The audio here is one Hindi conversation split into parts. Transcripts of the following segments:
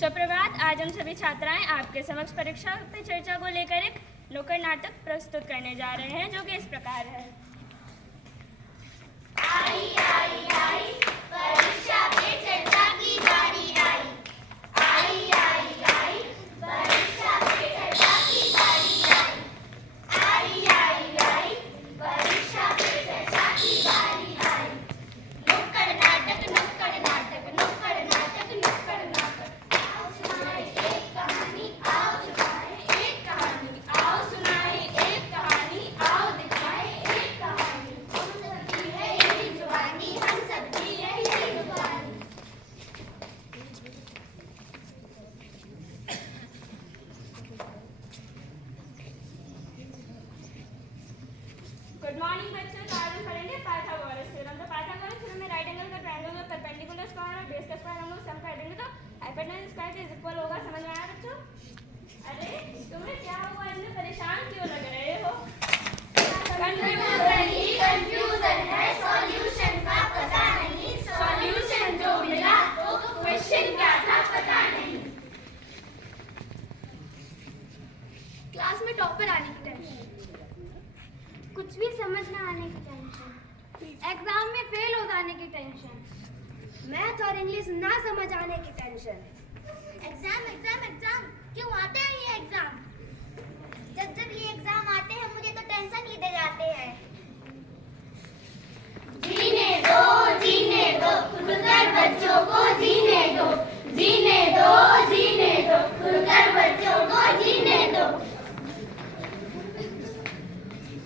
सुप्रभात। आज हम सभी छात्राएं आपके समक्ष परीक्षा पे चर्चा को लेकर एक नुक्कड़ नाटक प्रस्तुत करने जा रहे हैं, जो कि इस प्रकार है। आई आई आई परीक्षा पे चर्चा की बारी आई। आई आई आई परीक्षा पे चर्चा की बारी आई। आई आई आई परीक्षा पे चर्चा की बारी आई। नुक्कड़ नाटक नुक्कड़ नाटक नुक्कड़ नाटक नुक्कड़ नाटक। आओ सुनाए एक कहानी, आओ दिखाए एक कहानी। आओ सुनाए एक कहानी, आओ दिखाए एक कहानी। हम सबकी है यही जुबानी, हम सबकी है यही जुबानी। गुड मॉर्निंग बच्चों। तो आज हम पढ़ेंगे पाइथागोरस थ्योरम। तो पाइथागोरस थ्योरम में राइट एंगल का ट्रायंगल का परपेंडिकुलर स्क्वायर और बेस का स्क्वायर हम लोग सम कर देंगे, तो हाइपोटेन्यूज स्क्वायर इज इक्वल होगा। समझ में आया बच्चों? अरे तुम्हें क्या हुआ, इतने परेशान क्यों लग रहे हो? कंफ्यूजन ही कंफ्यूजन है, सॉल्यूशन का पता नहीं। सॉल्यूशन जो मिला तो क्वेश्चन क्या था पता नहीं। क्लास में टॉपर आने की टेंशन, कुछ भी समझ ना आने की टेंशन, एग्जाम में फेल हो जाने की टेंशन, मैथ और इंग्लिश ना समझ आने की टेंशन। एग्जाम एग्जाम एग्जाम क्यों आते हैं ये एग्जाम? जब ये एग्जाम आते हैं मुझे तो टेंशन ही दे जाते हैं। जीने दो खुलकर बच्चों को जीने दो। जीने दो खुलकर बच्चों को जीने दो।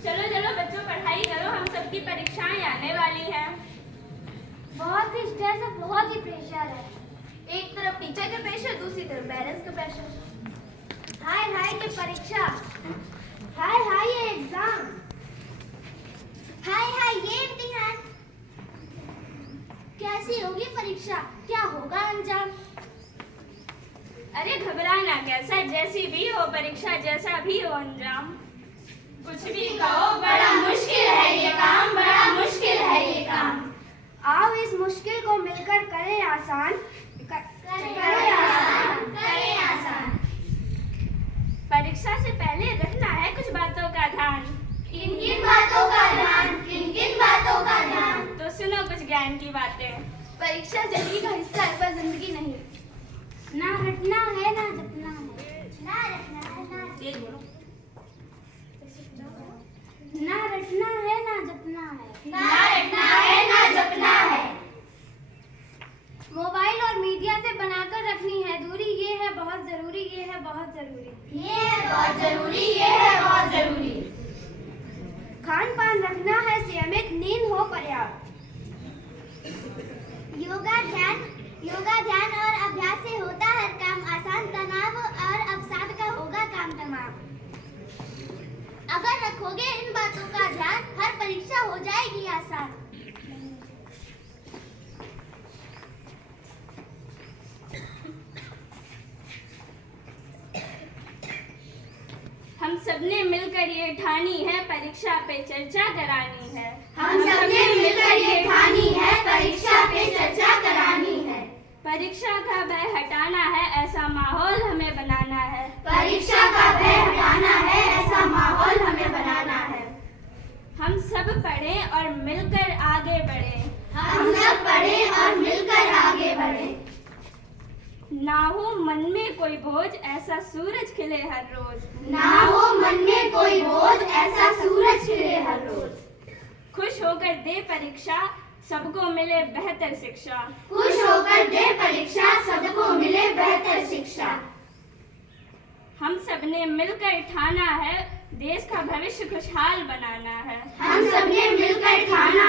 चलो चलो बच्चों, पढ़ाई करो, हम सबकी परीक्षाएं आने वाली हैं। बहुत ही स्ट्रेस है, बहुत ही प्रेशर है। एक तरफ टीचर का प्रेशर, दूसरी तरफ पेरेंट्स का प्रेशर। हाय हाय ये परीक्षा, हाय हाय ये एग्जाम, हाय हाय ये इम्तिहान। कैसी होगी परीक्षा, क्या होगा अंजाम? अरे घबराना कैसा, जैसी भी हो परीक्षा, जैसा भी हो अंजाम। कुछ भी कहो, बड़ा मुश्किल है ये काम, बड़ा मुश्किल है ये काम। आओ इस मुश्किल को मिलकर करें आसान, करें आसान। परीक्षा से पहले रखना है कुछ बातों का ध्यान। किन किन बातों का ध्यान, किन किन बातों का ध्यान? तो सुनो कुछ ज्ञान की बातें। परीक्षा जिंदगी का हिस्सा है पर जिंदगी नहीं। ना रटना है ना जपना है, ना रखना है ना तेज बोलो। ना रटना है ना जपना है, ना रखना है ना जपना है। मोबाइल और मीडिया से बनाकर रखनी है दूरी, ये है बहुत जरूरी, ये है बहुत जरूरी। ये है बहुत जरूरी, ये है बहुत जरूरी। खान पान रखना है संयमित, नींद हो पर्याप्त। योगा ध्यान और अभ्यास से होता हर काम आसान, तनाव और अवसाद का होगा काम तमाम। अगर रखोगे इन बातों का ध्यान, हर परीक्षा हो जाएगी आसान। हम सबने मिलकर ये ठानी है, परीक्षा पे चर्चा करानी है। हम सबने मिलकर ये ठानी है, परीक्षा पे चर्चा करानी है। परीक्षा का भय हटाना है, ऐसा माहौल हमें बनाना है। परीक्षा का भय हटाना है, ऐसा माहौल हमें बनाना है। हम सब पढ़ें और मिलकर आगे बढ़ें। हम सब पढ़ें और मिलकर आगे बढ़ें। ना हो मन में कोई बोझ, ऐसा सूरज खिले हर रोज। ना हो मन में कोई बोझ, ऐसा सूरज खिले हर रोज। खुश होकर दे परीक्षा, सबको मिले बेहतर शिक्षा। खुश होकर दे परीक्षा, सबको मिले बेहतर शिक्षा। हम सबने मिलकर ठाना है, देश का भविष्य खुशहाल बनाना है। हम सबने मिलकर ठाना